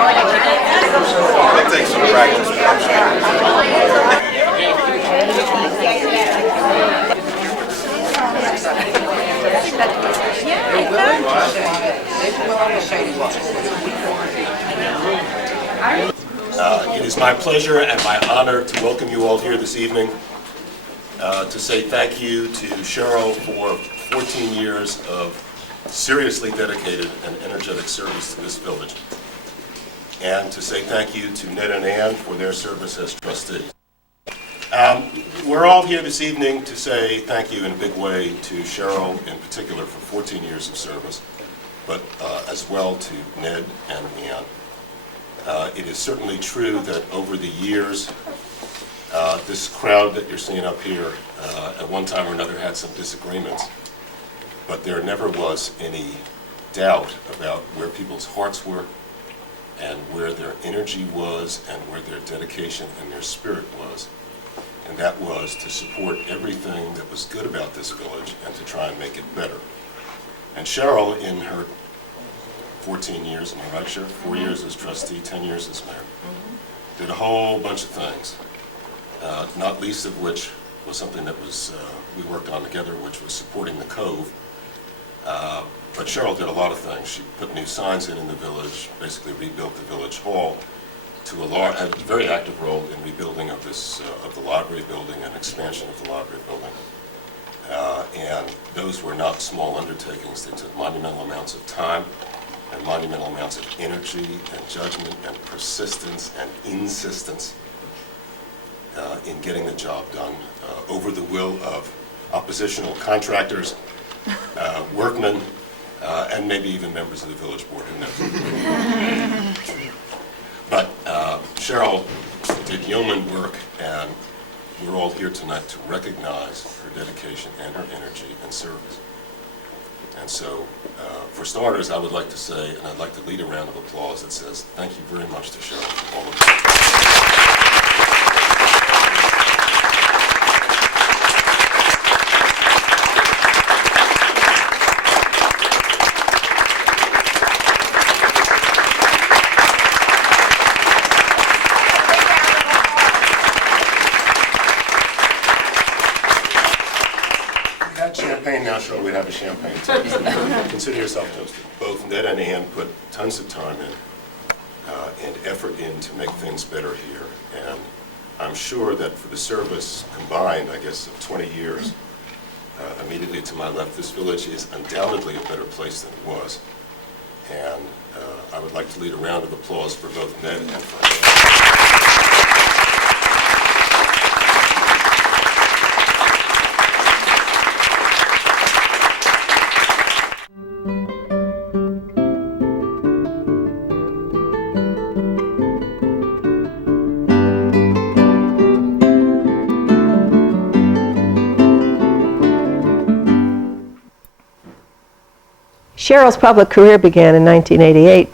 It takes some practice, but I'm sure. It is my pleasure and my honor to welcome you all here this evening to say thank you to Cheryl for 14 years of seriously dedicated and energetic service to this village, and to say thank you to Ned and Ann for their service as trustees. We're all here this evening to say thank you in a big way to Cheryl in particular for 14 years of service, but as well to Ned and Ann. It is certainly true that over the years, this crowd that you're seeing up here at one time or another had some disagreements, but there never was any doubt about where people's hearts were and where their energy was and where their dedication and their spirit was. And that was to support everything that was good about this village and to try and make it better. And Cheryl, in her 14 years, am I right, Cheryl? 4 years as trustee, 10 years as mayor, did a whole bunch of things, not least of which was something that was we worked on together, which was supporting the Cove. But Cheryl did a lot of things. She put new signs in the village, basically rebuilt the village hall, had a very active role in rebuilding of this of the library building and expansion of the library building. And those were not small undertakings. They took monumental amounts of time and monumental amounts of energy and judgment and persistence and insistence in getting the job done over the will of oppositional contractors, workmen, and maybe even members of the village board, who knows. But Cheryl did yeoman work, and we're all here tonight to recognize her dedication and her energy and service. And so, for starters, I would like to say, and I'd like to lead a round of applause that says, thank you very much to Cheryl for all of that. Champagne now, Cheryl, we have a champagne toast. Consider yourself toasted. Both Ned and Ann put tons of time in and effort in to make things better here. And I'm sure that for the service combined, I guess, of 20 years, immediately to my left, this village is undoubtedly a better place than it was. And I would like to lead a round of applause for both Ned and for Ann. Cheryl's public career began in 1988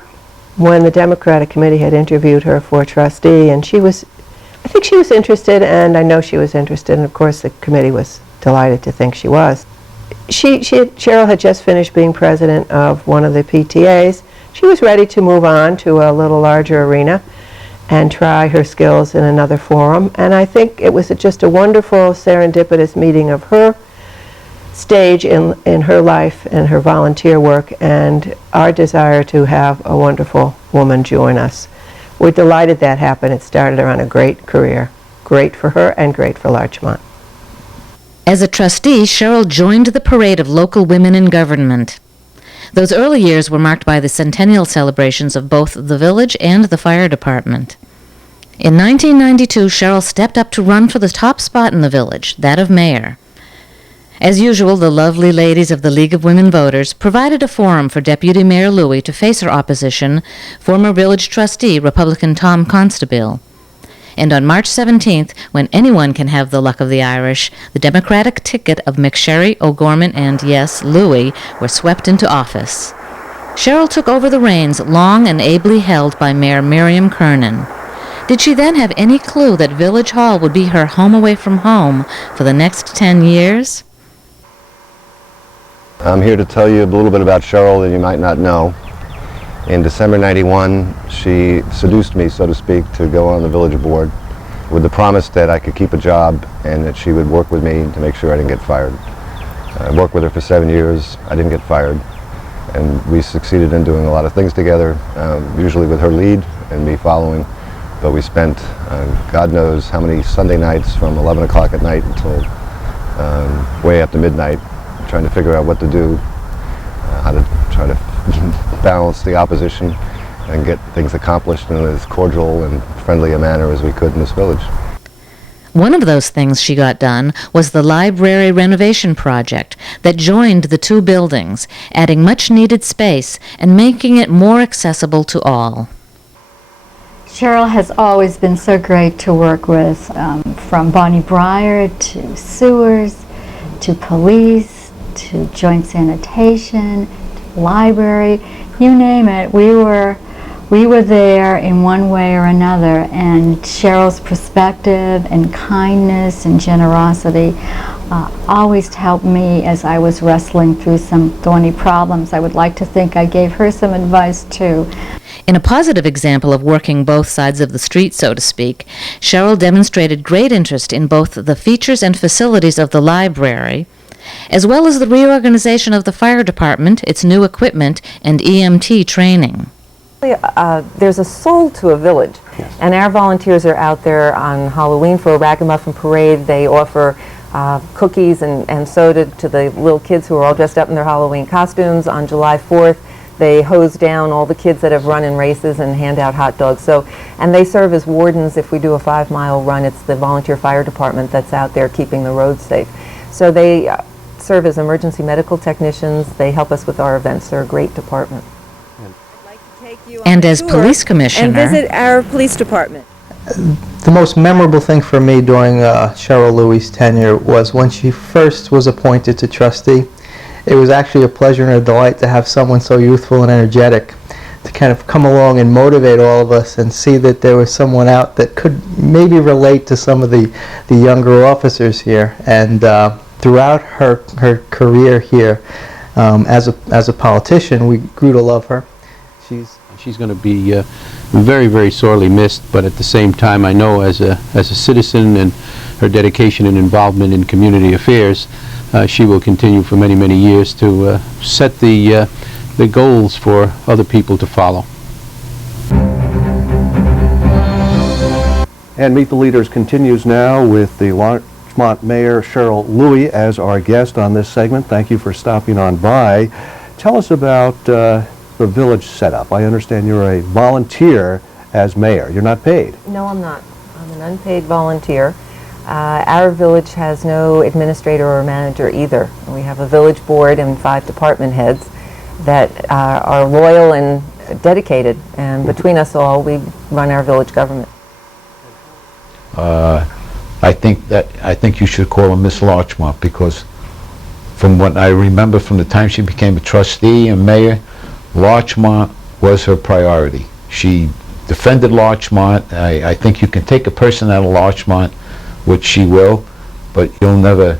when the Democratic Committee had interviewed her for trustee, and I think she was interested, and I know she was interested, and of course the committee was delighted to think she was. Cheryl had just finished being president of one of the PTAs. She was ready to move on to a little larger arena and try her skills in another forum, and I think it was just a wonderful serendipitous meeting of her stage in her life and her volunteer work and our desire to have a wonderful woman join us. We're delighted that happened. It started her on a great career. Great for her and great for Larchmont. As a trustee, Cheryl joined the parade of local women in government. Those early years were marked by the centennial celebrations of both the village and the fire department. In 1992, Cheryl stepped up to run for the top spot in the village, that of mayor. As usual, the lovely ladies of the League of Women Voters provided a forum for Deputy Mayor Lewy to face her opposition, former village trustee Republican Tom Constable. And on March 17th, when anyone can have the luck of the Irish, the Democratic ticket of McSherry, O'Gorman, and, yes, Lewy were swept into office. Cheryl took over the reins, long and ably held by Mayor Miriam Kernan. Did she then have any clue that Village Hall would be her home away from home for the next 10 years? I'm here to tell you a little bit about Cheryl that you might not know. In December '91, she seduced me, so to speak, to go on the village board with the promise that I could keep a job and that she would work with me to make sure I didn't get fired. I worked with her for 7 years. I didn't get fired. And we succeeded in doing a lot of things together, usually with her lead and me following. But we spent God knows how many Sunday nights from 11 o'clock at night until way after midnight trying to figure out what to do, how to try to balance the opposition and get things accomplished in as cordial and friendly a manner as we could in this village. One of those things she got done was the library renovation project that joined the two buildings, adding much-needed space and making it more accessible to all. Cheryl has always been so great to work with, from Bonnie Breyer to sewers, to police, to joint sanitation, to library, you name it. We were there in one way or another, and Cheryl's perspective and kindness and generosity always helped me as I was wrestling through some thorny problems. I would like to think I gave her some advice too. In a positive example of working both sides of the street, so to speak, Cheryl demonstrated great interest in both the features and facilities of the library, as well as the reorganization of the fire department, its new equipment, and EMT training. There's a soul to a village, and our volunteers are out there on Halloween for a ragamuffin parade. They offer cookies and soda to the little kids who are all dressed up in their Halloween costumes. On July 4th, they hose down all the kids that have run in races and hand out hot dogs. And they serve as wardens if we do a 5-mile run. It's the volunteer fire department that's out there keeping the roads safe. So they serve as emergency medical technicians. They help us with our events. They're a great department. And as police commissioner, and visit our police department. The most memorable thing for me during Cheryl Lewy's tenure was when she first was appointed to trustee. It was actually a pleasure and a delight to have someone so youthful and energetic to kind of come along and motivate all of us and see that there was someone out that could maybe relate to some of the younger officers here. And throughout her career here as a politician, we grew to love her. She's going to be very, very sorely missed, but at the same time, I know as a citizen and her dedication and involvement in community affairs, she will continue for many, many years to set the goals for other people to follow. And Meet the Leaders continues now with the Larchmont Mayor Cheryl Lewy as our guest on this segment. Thank you for stopping on by. Tell us about the village setup. I understand you're a volunteer as mayor. You're not paid. No, I'm not. I'm an unpaid volunteer. Our village has no administrator or manager either. We have a village board and 5 department heads that are loyal and dedicated, and between us all, we run our village government. I think you should call her Miss Larchmont, because from what I remember from the time she became a trustee and mayor, Larchmont was her priority. She defended Larchmont. I think you can take a person out of Larchmont, which she will, but you'll never,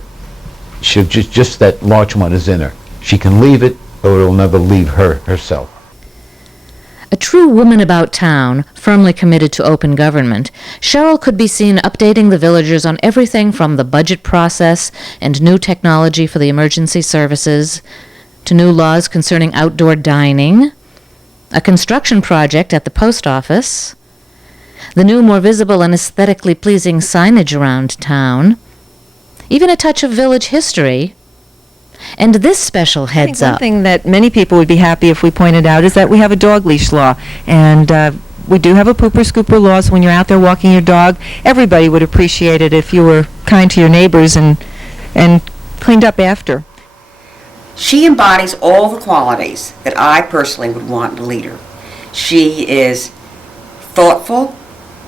she'll just that Larchmont is in her. She can leave it, but it'll never leave herself. a true woman about town, firmly committed to open government, Cheryl could be seen updating the villagers on everything from the budget process and new technology for the emergency services, to new laws concerning outdoor dining, a construction project at the post office, the new, more visible and aesthetically pleasing signage around town, even a touch of village history, and this special heads up. One thing that many people would be happy if we pointed out is that we have a dog leash law, and we do have a pooper scooper law, so when you're out there walking your dog, everybody would appreciate it if you were kind to your neighbors and cleaned up after. She embodies all the qualities that I personally would want in a leader. She is thoughtful,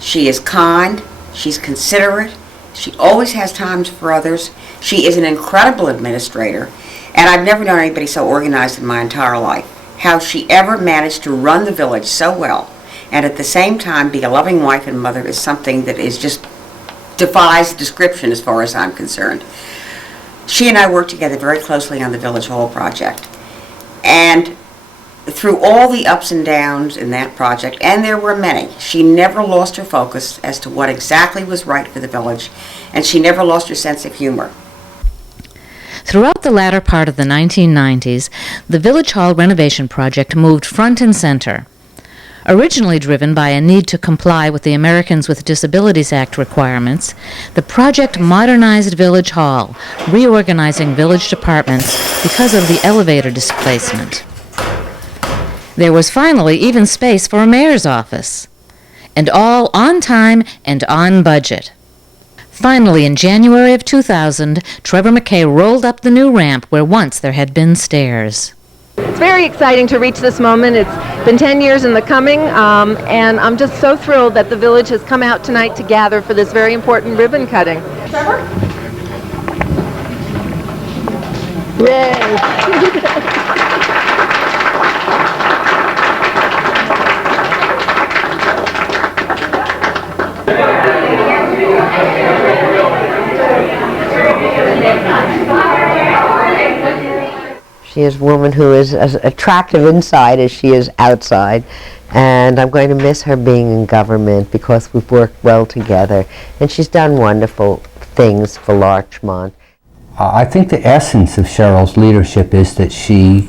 she is kind, she's considerate, she always has time for others, she is an incredible administrator, and I've never known anybody so organized in my entire life. How she ever managed to run the village so well and at the same time be a loving wife and mother is something that is just defies description as far as I'm concerned. She and I worked together very closely on the Village Hall project, and through all the ups and downs in that project, and there were many, she never lost her focus as to what exactly was right for the village, and she never lost her sense of humor. Throughout the latter part of the 1990s, the Village Hall renovation project moved front and center. Originally driven by a need to comply with the Americans with Disabilities Act requirements, the project modernized Village Hall, reorganizing village departments because of the elevator displacement. There was finally even space for a mayor's office, and all on time and on budget. Finally, in January of 2000, Trevor McKay rolled up the new ramp where once there had been stairs. It's very exciting to reach this moment. It's been 10 years in the coming, and I'm just so thrilled that the village has come out tonight to gather for this very important ribbon cutting. Trevor? Yay! She is a woman who is as attractive inside as she is outside, and I'm going to miss her being in government because we've worked well together, and she's done wonderful things for Larchmont. I think the essence of Cheryl's leadership is that she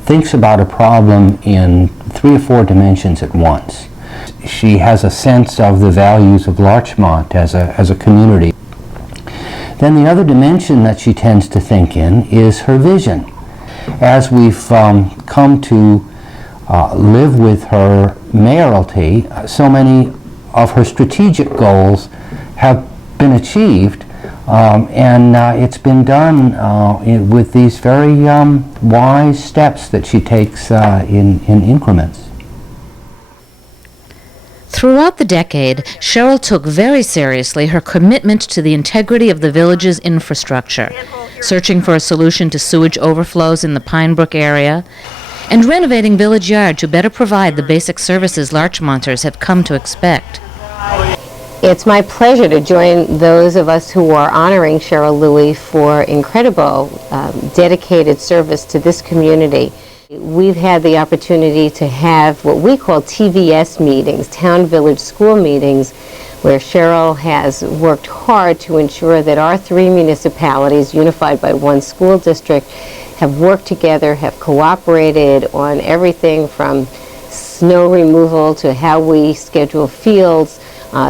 thinks about a problem in 3 or 4 dimensions at once. She has a sense of the values of Larchmont as a community. Then the other dimension that she tends to think in is her vision. As we've come to live with her mayoralty, so many of her strategic goals have been achieved, and it's been done with these very wise steps that she takes in increments. Throughout the decade, Cheryl took very seriously her commitment to the integrity of the village's infrastructure, searching for a solution to sewage overflows in the Pine Brook area, and renovating Village Yard to better provide the basic services Larchmonters have come to expect. It's my pleasure to join those of us who are honoring Cheryl Lewy for incredible, dedicated service to this community. We've had the opportunity to have what we call TVS meetings, Town Village School meetings, where Cheryl has worked hard to ensure that our 3 municipalities, unified by 1 school district, have worked together, have cooperated on everything from snow removal to how we schedule fields,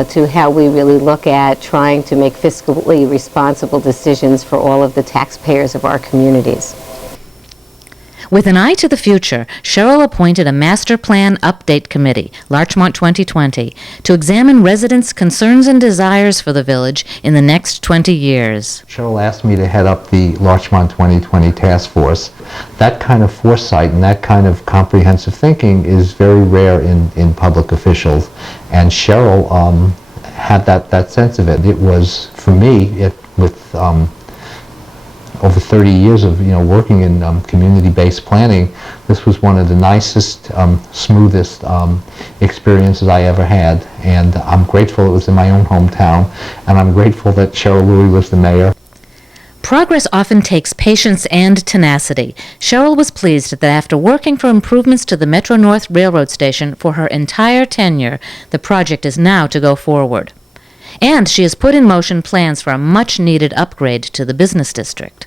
to how we really look at trying to make fiscally responsible decisions for all of the taxpayers of our communities. With an eye to the future, Cheryl appointed a Master Plan Update Committee, Larchmont 2020, to examine residents' concerns and desires for the village in the next 20 years. Cheryl asked me to head up the Larchmont 2020 task force. That kind of foresight and that kind of comprehensive thinking is very rare in public officials, and Cheryl had that sense of it. It was, for me, with over 30 years of working in community-based planning, this was one of the nicest, smoothest experiences I ever had, and I'm grateful it was in my own hometown, and I'm grateful that Cheryl Lewy was the mayor. Progress often takes patience and tenacity. Cheryl was pleased that after working for improvements to the Metro-North Railroad Station for her entire tenure, the project is now to go forward. And she has put in motion plans for a much-needed upgrade to the business district.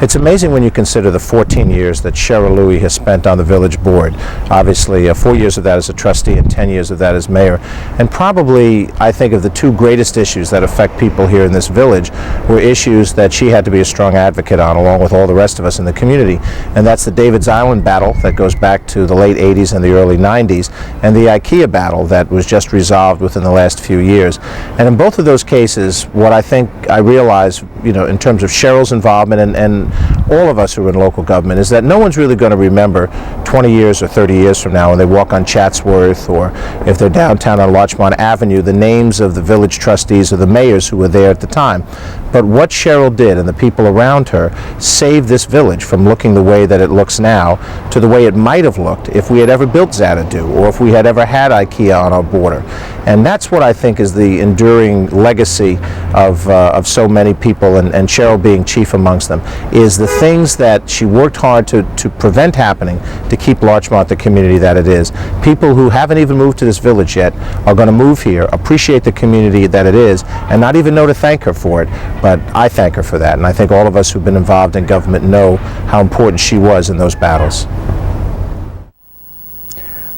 It's amazing when you consider the 14 years that Cheryl Lewy has spent on the village board. Obviously, 4 years of that as a trustee and 10 years of that as mayor. And probably, I think, of the 2 greatest issues that affect people here in this village were issues that she had to be a strong advocate on, along with all the rest of us in the community. And that's the David's Island battle that goes back to the late 80s and the early 90s, and the IKEA battle that was just resolved within the last few years. And in both of those cases, what I think I realize, in terms of Cheryl's involvement and all of us who are in local government, is that no one's really going to remember 20 years or 30 years from now when they walk on Chatsworth, or if they're downtown on Larchmont Avenue, the names of the village trustees or the mayors who were there at the time. But what Cheryl did and the people around her saved this village from looking the way that it looks now to the way it might have looked if we had ever built Xanadu or if we had ever had IKEA on our border. And that's what I think is the enduring legacy of so many people, and Cheryl being chief amongst them, is the things that she worked hard to prevent happening to keep Larchmont the community that it is. People who haven't even moved to this village yet are going to move here, appreciate the community that it is, and not even know to thank her for it. But I thank her for that, and I think all of us who've been involved in government know how important she was in those battles.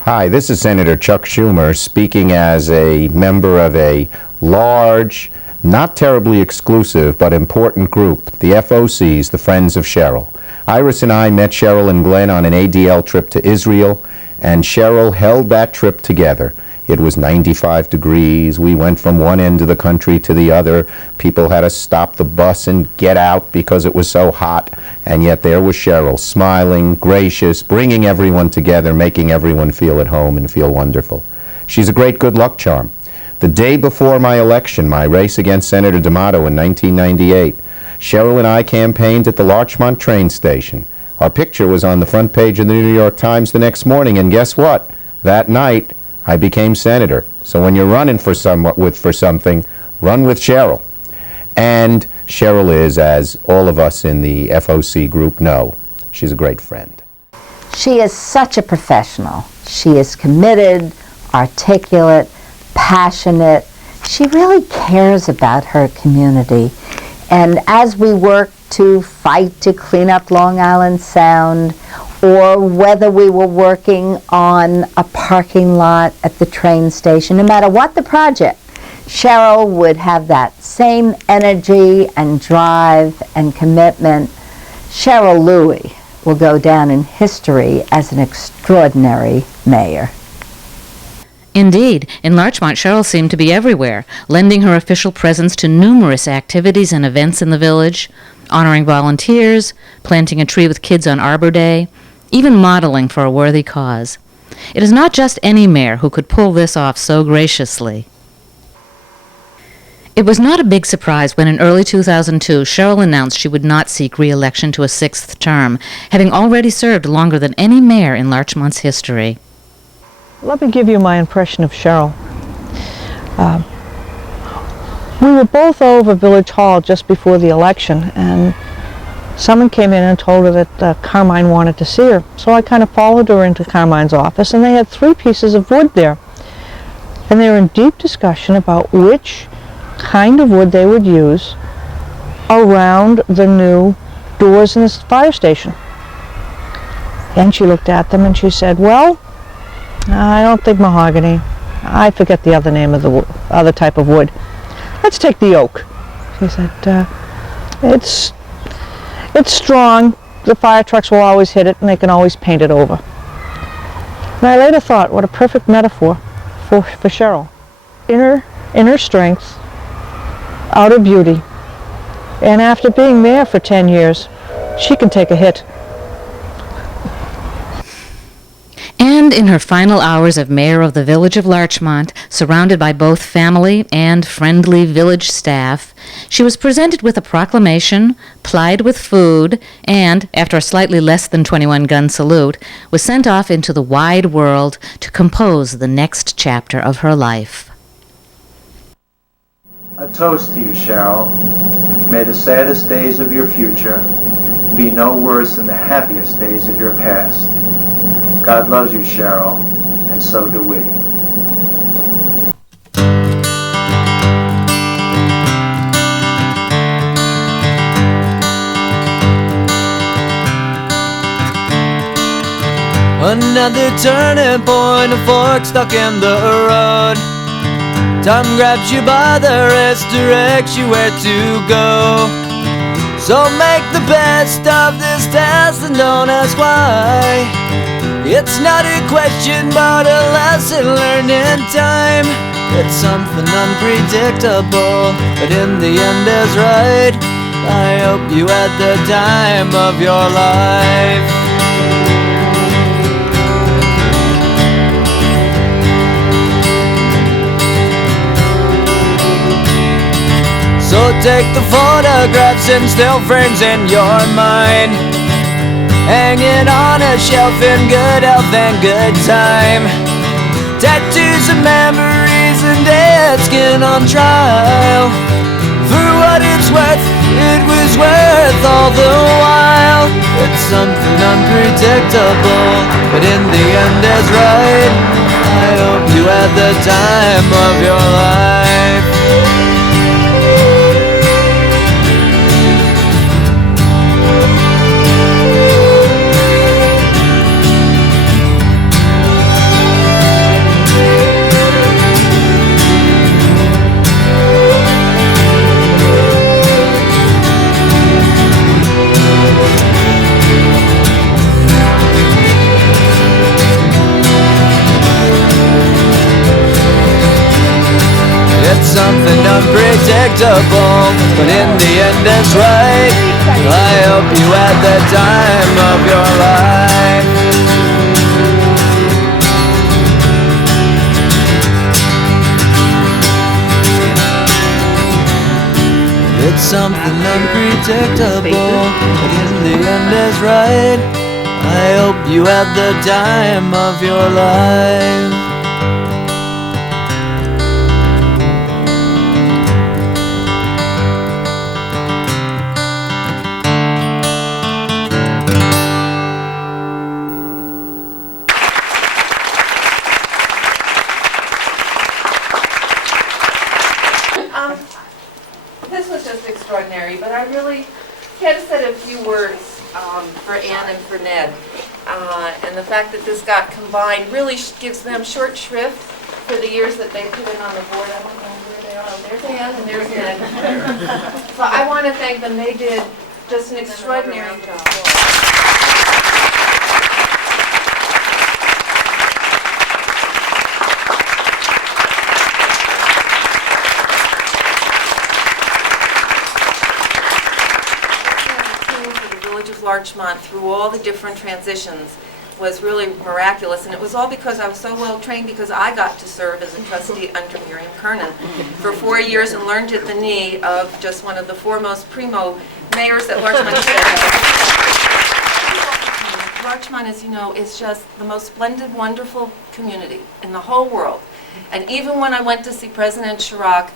Hi, this is Senator Chuck Schumer speaking as a member of a large, not terribly exclusive, but important group, the FOCs, the Friends of Cheryl. Iris and I met Cheryl and Glenn on an ADL trip to Israel, and Cheryl held that trip together. It was 95 degrees. We went from one end of the country to the other. People had to stop the bus and get out because it was so hot. And yet there was Cheryl, smiling, gracious, bringing everyone together, making everyone feel at home and feel wonderful. She's a great good luck charm. The day before my election, my race against Senator D'Amato in 1998, Cheryl and I campaigned at the Larchmont train station. Our picture was on the front page of the New York Times the next morning, and guess what? That night, I became senator. So when you're running for something, run with Cheryl. And Cheryl is, as all of us in the FOC group know, she's a great friend. She is such a professional. She is committed, articulate, passionate. She really cares about her community. And as we work to fight to clean up Long Island Sound, or whether we were working on a parking lot at the train station, no matter what the project, Cheryl would have that same energy and drive and commitment. Cheryl Lewy will go down in history as an extraordinary mayor. Indeed, in Larchmont, Cheryl seemed to be everywhere, lending her official presence to numerous activities and events in the village, honoring volunteers, planting a tree with kids on Arbor Day, even modeling for a worthy cause. It is not just any mayor who could pull this off so graciously. It was not a big surprise when in early 2002 Cheryl announced she would not seek re-election to a sixth term, having already served longer than any mayor in Larchmont's history. Let me give you my impression of Cheryl. We were both over Village Hall just before the election, and someone came in and told her that Carmine wanted to see her. So I kind of followed her into Carmine's office, and they had 3 pieces of wood there. And they were in deep discussion about which kind of wood they would use around the new doors in this fire station. And she looked at them and she said, well, I don't think mahogany. I forget the other name of the other type of wood. Let's take the oak. She said, it's strong. The fire trucks will always hit it and they can always paint it over. And I later thought, what a perfect metaphor for Cheryl. Inner strength, outer beauty. And after being mayor for 10 years, she can take a hit. And in her final hours of mayor of the village of Larchmont, surrounded by both family and friendly village staff, she was presented with a proclamation, plied with food, and, after a slightly less than 21-gun salute, was sent off into the wide world to compose the next chapter of her life. A toast to you, Cheryl. May the saddest days of your future be no worse than the happiest days of your past. God loves you, Cheryl, and so do we. Another turning point, a fork stuck in the road. Time grabs you by the wrist, directs you where to go. So make the best of this test and don't ask why. It's not a question but a lesson learned in time. It's something unpredictable, but in the end is right. I hope you had the time of your life. So take the photographs and still frames in your mind, hanging on a shelf in good health and good time. Tattoos of memories and dead skin on trial. For what it's worth, it was worth all the while. It's something unpredictable, but in the end is right. I hope you had the time of your life. It's something unpredictable, but in the end it's right. I hope you had the time of your life. It's something unpredictable, but in the end is right. I hope you had the time of your life. This was just extraordinary, but I really had to say a few words for Ann and for Ned. And the fact that this got combined really gives them short shrift for the years that they put in on the board. I don't know where they are. Oh, there's Ann and there's Ned. So I want to thank them. They did just an extraordinary job. Of Larchmont through all the different transitions was really miraculous, and it was all because I was so well trained, because I got to serve as a trustee under Miriam Kernan for 4 years and learned at the knee of just one of the foremost primo mayors that Larchmont had. Larchmont, as you know, is just the most splendid, wonderful community in the whole world. And even when I went to see President Chirac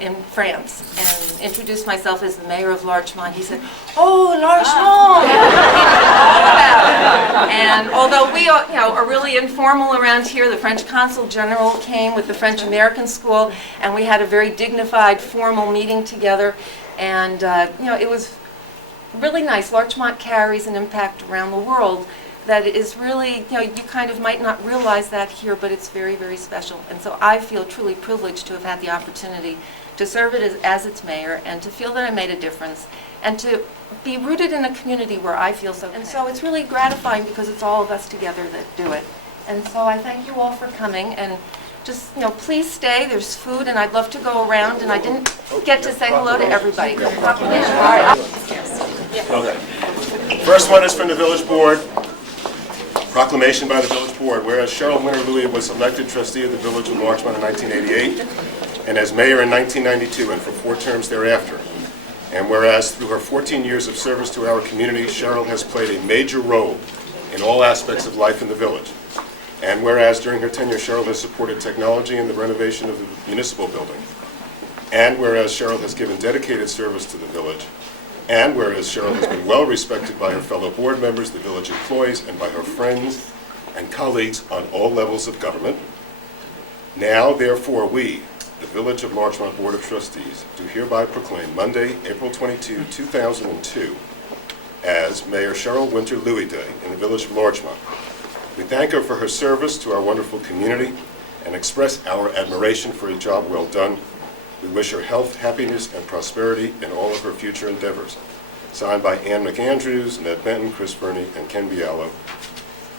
in France and introduced myself as the mayor of Larchmont, he said, "Oh, Larchmont!" All about it. And although we are really informal around here, the French Consul General came with the French American School, and we had a very dignified, formal meeting together. And it was really nice. Larchmont carries an impact around the world that is really, you kind of might not realize that here, but it's very, very special. And so I feel truly privileged to have had the opportunity to serve it as its mayor, and to feel that I made a difference, and to be rooted in a community where I feel so. And so it's really gratifying, because it's all of us together that do it. And so I thank you all for coming, and just, please stay. There's food, and I'd love to go around, and I didn't get to say hello to everybody. Okay. First one is from the village board. Proclamation by the village board. Whereas Cheryl Winter Lewy was elected trustee of the village of Larchmont in 1988, and as mayor in 1992 and for 4 terms thereafter. And whereas through her 14 years of service to our community, Cheryl has played a major role in all aspects of life in the village. And whereas during her tenure, Cheryl has supported technology and the renovation of the municipal building. And whereas Cheryl has given dedicated service to the village. And whereas Cheryl has been well respected by her fellow board members, the village employees, and by her friends and colleagues on all levels of government. Now, therefore, we, the Village of Larchmont Board of Trustees, do hereby proclaim Monday, April 22, 2002, as Mayor Cheryl Winter Lewy Day in the Village of Larchmont. We thank her for her service to our wonderful community and express our admiration for a job well done. We wish her health, happiness, and prosperity in all of her future endeavors. Signed by Ann McAndrews, Ned Benton, Chris Burney, and Ken Bialo.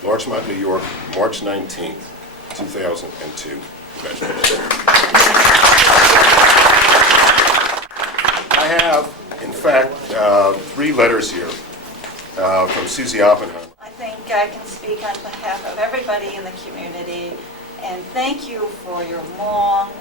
Larchmont, New York, March 19th, 2002. Congratulations. I have, in fact, 3 letters here from Susie Oppenheim. I think I can speak on behalf of everybody in the community And thank you for your long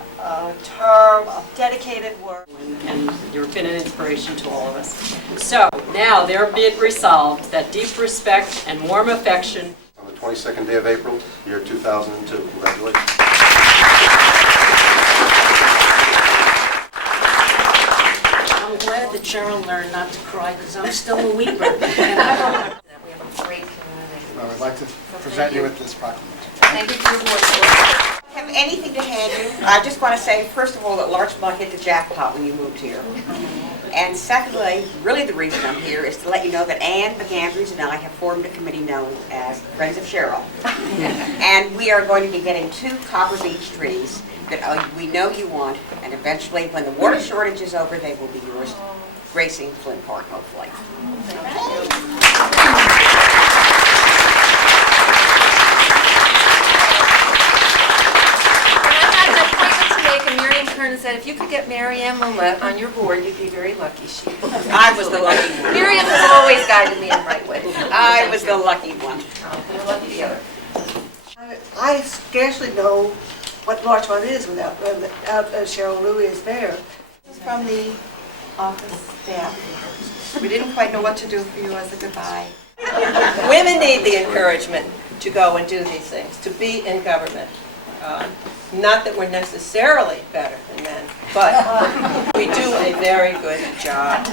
term of dedicated work. And you've been an inspiration to all of us. So now, there be it resolved that deep respect and warm affection. On the 22nd day of April, year 2002. Congratulations. I'm glad that Cheryl learned not to cry because I'm still a weeper. We have a great community. I would like to present you with this proclamation. Thank you for your work. Have anything to hand you? I just want to say, first of all, that Larchmont hit the jackpot when you moved here. And secondly, really the reason I'm here is to let you know that Ann McAndrews and I have formed a committee known as Friends of Cheryl. And we are going to be getting 2 Copper Beech trees that we know you want, and eventually, when the water shortage is over, they will be yours, gracing Flint Park, hopefully. Said if you could get Mary Ann Millette on your board, you'd be very lucky. I was the lucky one. Mary Ann has always guided me in the right way. I was the lucky one. You're lucky the other. I scarcely know what Larchmont is without Cheryl Lewy is there. From the office staff. We didn't quite know what to do for you as a goodbye. Women need the encouragement to go and do these things, to be in government. Not that we're necessarily better than men, but we do a very good job,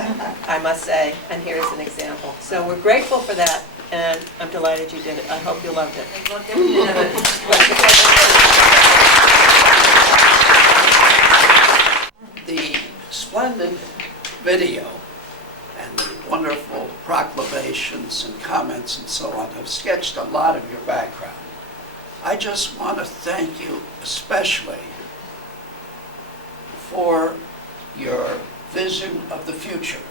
I must say, and here's an example. So we're grateful for that, and I'm delighted you did it. I hope you loved it. I loved every minute of it. The splendid video and the wonderful proclamations and comments and so on have sketched a lot of your background. I just want to thank you especially for your vision of the future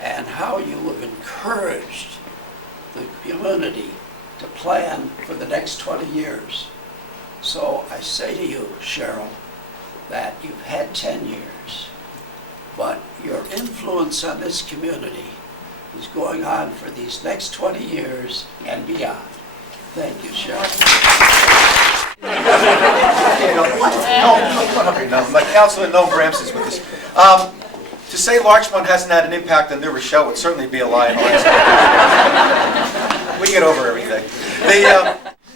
and how you have encouraged the community to plan for the next 20 years. So I say to you, Cheryl, that you've had 10 years, but your influence on this community is going on for these next 20 years and beyond. Thank you, Cheryl. My councilor, Noam Bramson, is with us. To say Larchmont hasn't had an impact on New Rochelle would certainly be a lie. We get over everything.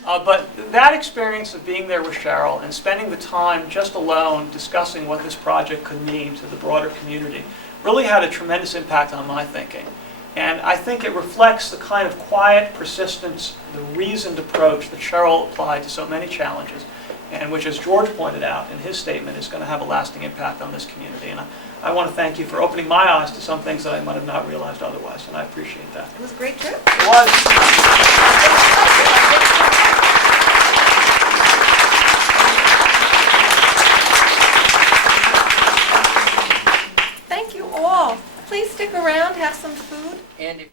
But that experience of being there with Cheryl and spending the time just alone discussing what this project could mean to the broader community really had a tremendous impact on my thinking. And I think it reflects the kind of quiet persistence, the reasoned approach that Cheryl applied to so many challenges, and which, as George pointed out in his statement, is going to have a lasting impact on this community. And I want to thank you for opening my eyes to some things that I might have not realized otherwise, and I appreciate that. It was a great trip. It was. Thank you all. Please stick around, have some food. And if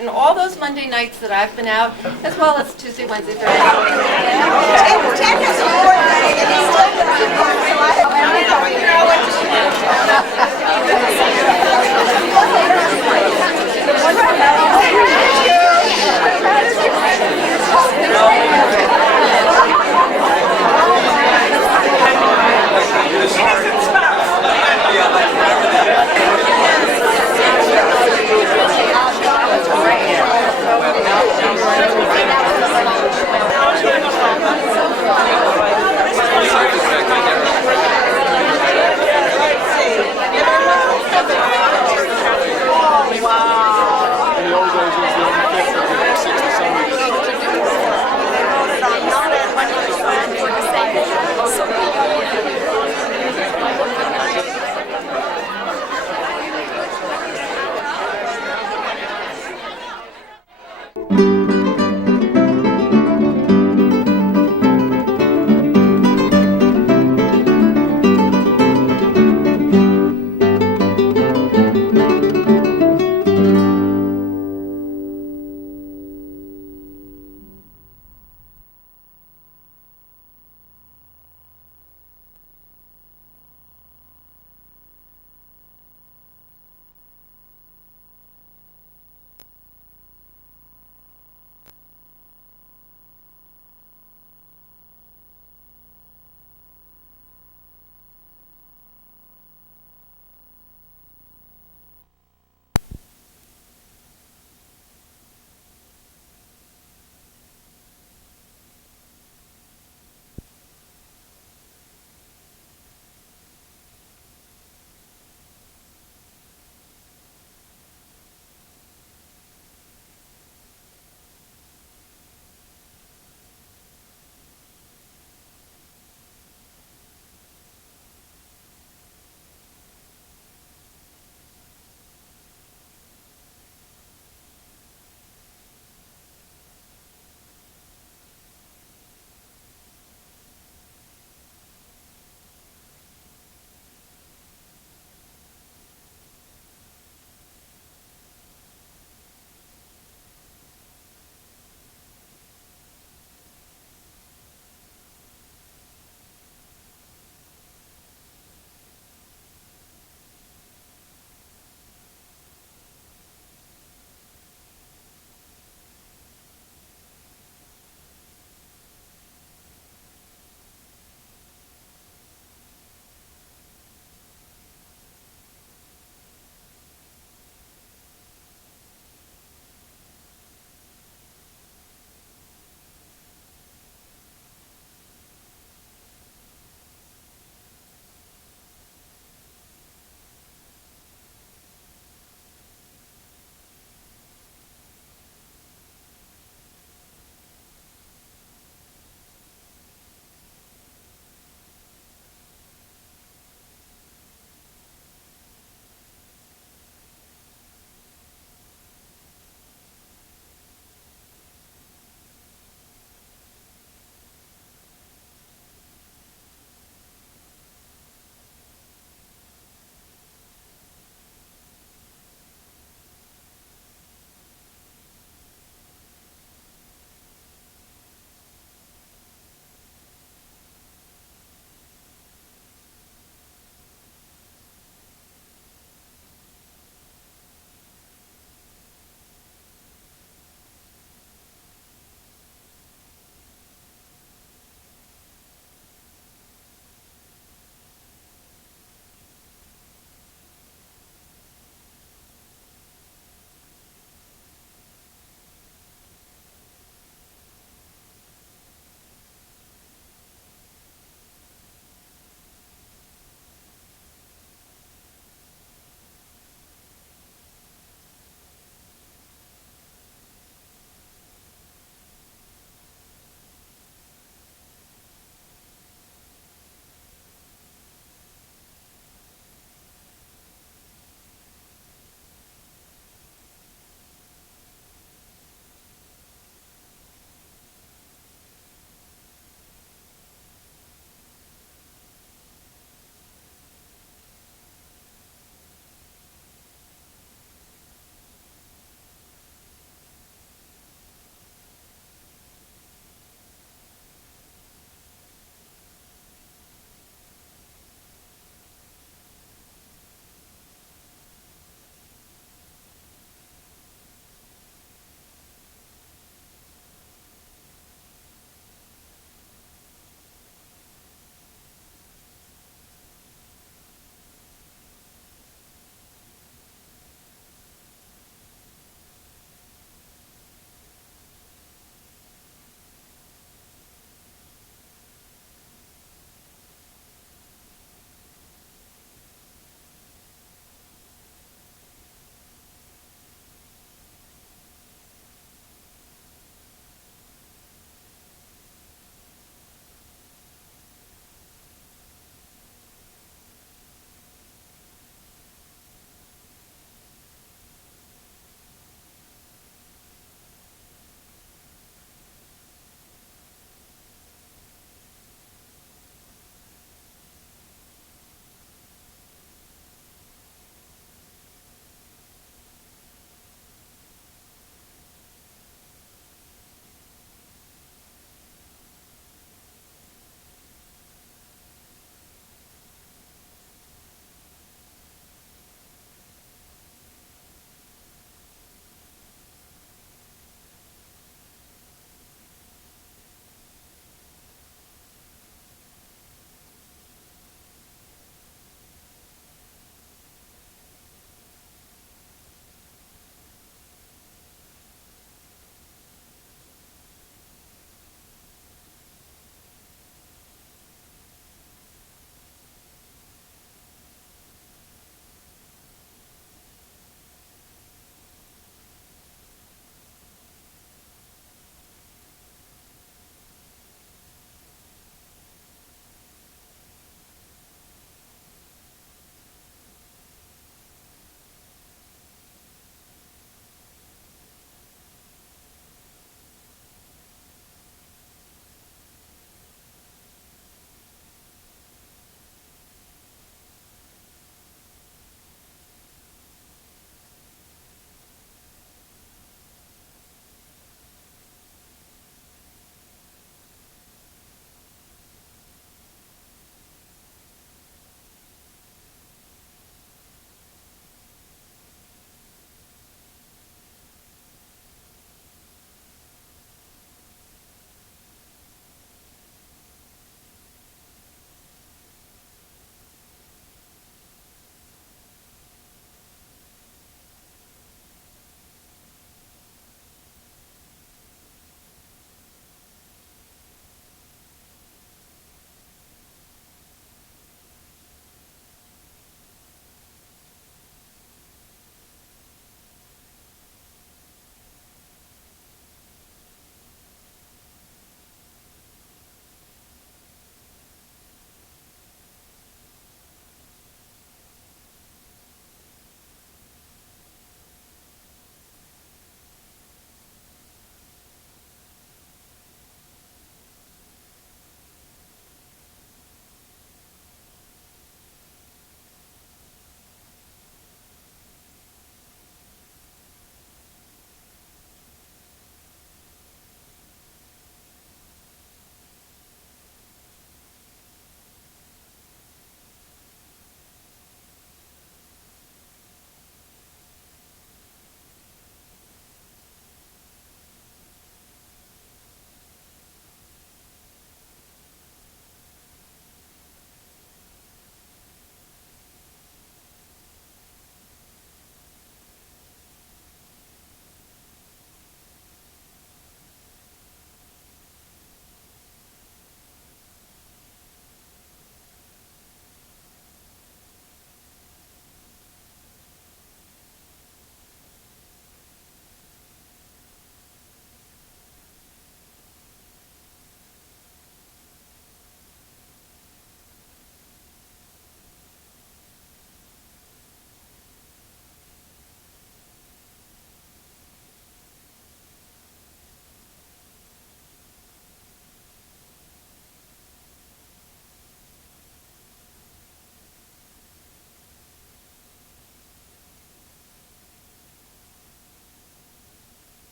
and all those Monday nights that I've been out, as well as Tuesday, Wednesday, Thursday.